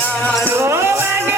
আমার